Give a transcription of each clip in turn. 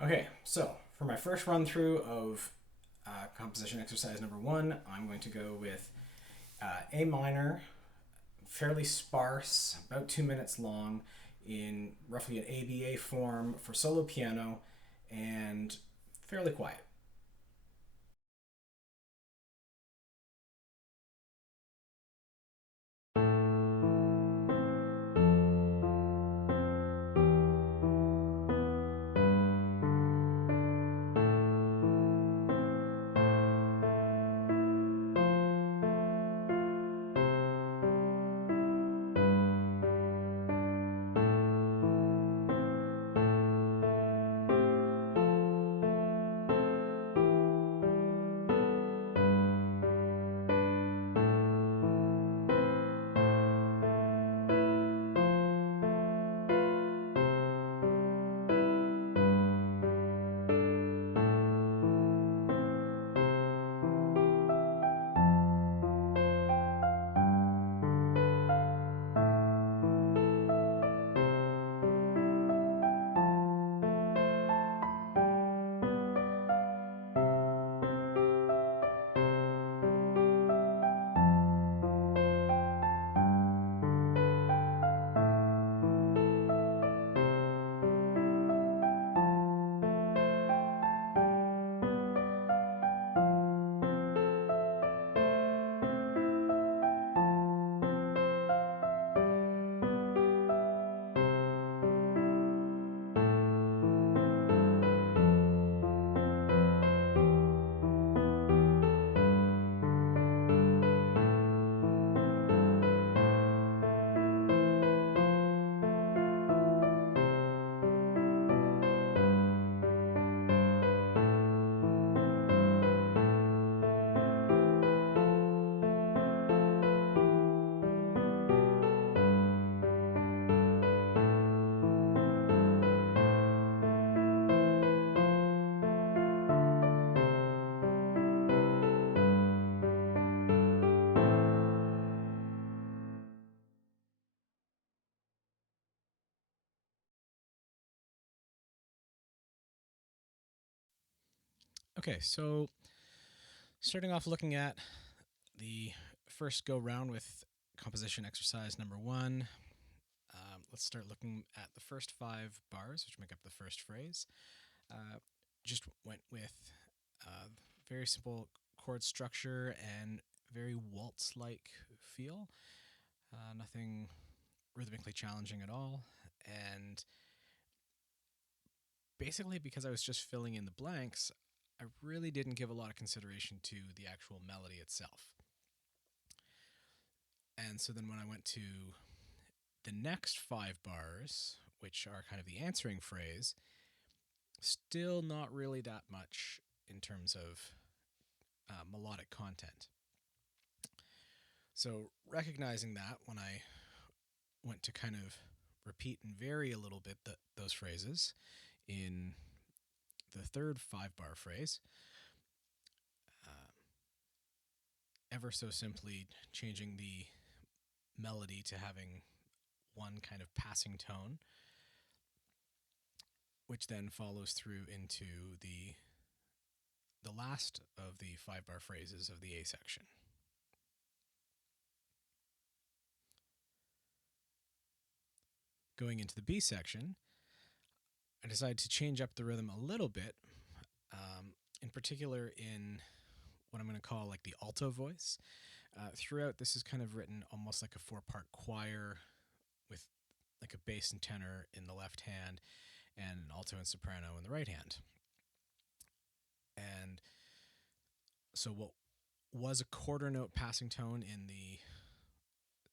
Okay, so for my first run through of composition exercise number one, I'm going to go with A minor, fairly sparse, about 2 minutes long, in roughly an ABA form for solo piano, and fairly quiet. Okay, so starting off looking at the first go round with composition exercise number one, let's start looking at the first 5 bars, which make up the first phrase. Uh, just went with very simple chord structure and very waltz like feel. Nothing rhythmically challenging at all. And basically, because I was just filling in the blanks, I really didn't give a lot of consideration to the actual melody itself. And so then when I went to the next 5 bars, which are kind of the answering phrase, still not really that much in terms of melodic content. So recognizing that when I went to kind of repeat and vary a little bit those phrases in the third 5 bar phrase, uh, ever so simply changing the melody to having one kind of passing tone, which then follows through into the last of the 5 bar phrases of the A section. Going into the B section, I decided to change up the rhythm a little bit, in particular in what I'm going to call like the alto voice. Throughout, this is kind of written almost like a 4 part choir with like a bass and tenor in the left hand and an alto and soprano in the right hand. And so what was a quarter note passing tone in the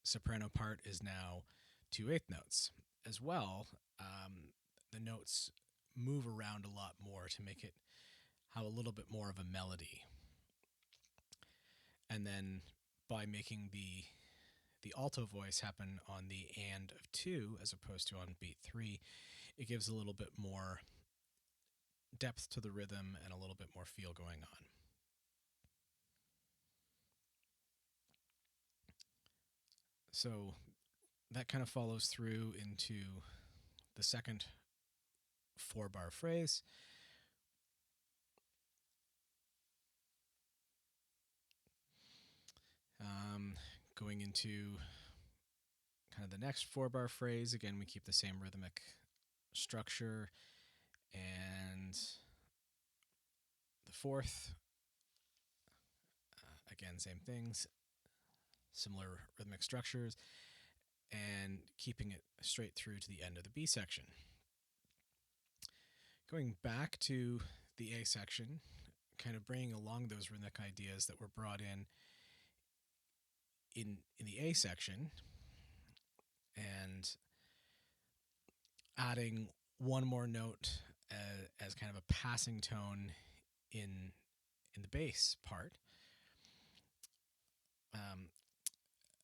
soprano part is now 2/8 notes. As well, the notes move around a lot more to make it have a little bit more of a melody. And then by making the alto voice happen on the and of 2 as opposed to on beat 3, it gives a little bit more depth to the rhythm and a little bit more feel going on. So that kind of follows through into the second 4 bar phrase. Going into kind of the next 4-bar phrase, again, we keep the same rhythmic structure, and the fourth, again, same things, similar rhythmic structures, and keeping it straight through to the end of the B section. Going back to the A section, kind of bringing along those rhythmic ideas that were brought in the A section, and adding one more note as kind of a passing tone in the bass part.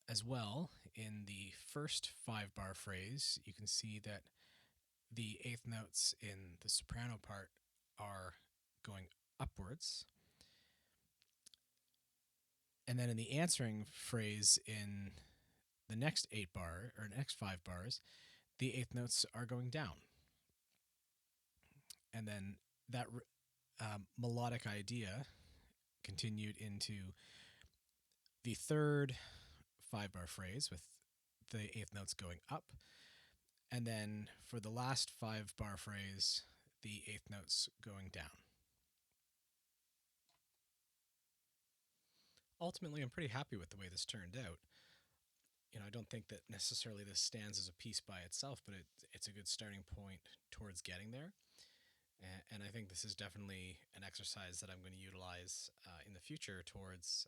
As well, in the first 5-bar phrase, you can see that the eighth notes in the soprano part are going upwards. And then in the answering phrase in the next 8-bar, or next 5 bars, the eighth notes are going down. And then that melodic idea continued into the third 5-bar phrase with the eighth notes going up. And then for the last 5-bar phrase, the eighth notes going down. Ultimately, I'm pretty happy with the way this turned out. I don't think that necessarily this stands as a piece by itself, but it's a good starting point towards getting there. And I think this is definitely an exercise that I'm going to utilize in the future towards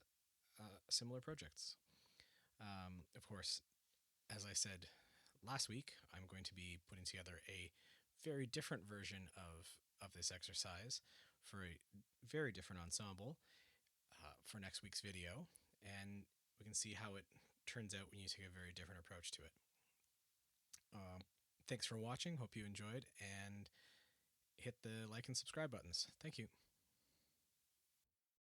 similar projects. Of course, as I said last week, I'm going to be putting together a very different version of this exercise for a very different ensemble for next week's video, and we can see how it turns out when you take a very different approach to it. Thanks for watching. Hope you enjoyed, and hit the like and subscribe buttons. Thank you.